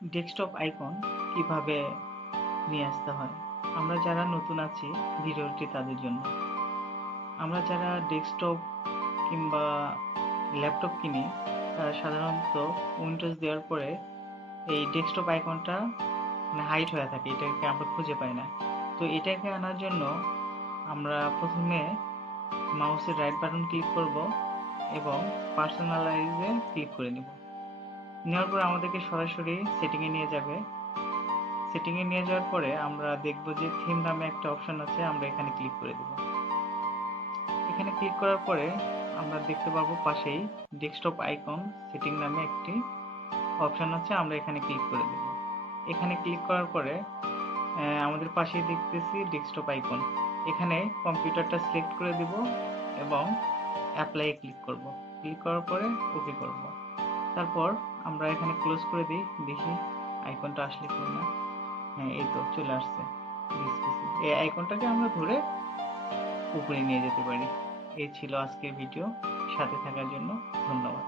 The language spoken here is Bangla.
ডেস্কটপ আইকন কিভাবে নিয়ে আসতে হয়। আমরা যারা নতুন আছি ভিডিওটি তাদের জন্য। আমরা যারা ডেস্কটপ কিংবা ল্যাপটপ কিনি তারা সাধারণত উইন্ডোজ দেওয়ার পরে এই ডেস্কটপ আইকনটা হাইড হয়ে থাকে, এটাকে আমরা খুঁজে পাই না। তো এটাকে আনার জন্য আমরা প্রথমে মাউসের রাইট বাটন ক্লিক করব এবং পার্সোনালাইজে ক্লিক করে নিব। নেওয়ার পর আমাদেরকে সরাসরি সেটিংয়ে নিয়ে যাবে। সেটিংয়ে নিয়ে যাওয়ার পরে আমরা দেখব যে থিম নামে একটা অপশন আছে, আমরা এখানে ক্লিক করে দেব। এখানে ক্লিক করার পরে আমরা দেখতে পাবো পাশেই ডেস্কটপ আইকন সেটিং নামে একটি অপশন আছে, আমরা এখানে ক্লিক করে দেব। এখানে ক্লিক করার পরে আমাদের পাশেই দেখতেছি ডেস্কটপ আইকন। এখানে কম্পিউটারটা সিলেক্ট করে দিব এবং অ্যাপ্লাই ক্লিক করব। ক্লিক করার পরে ওকে করব। তারপর আমরা এখানে ক্লোজ করে দিই, দেখি আইকনটা আসলে কি না। হ্যাঁ, এই তো চলে আসছে। এই আইকনটাকে আমরা ধরে উপরে নিয়ে যেতে পারি। এই ছিল আজকের ভিডিও। সাথে থাকার জন্য ধন্যবাদ।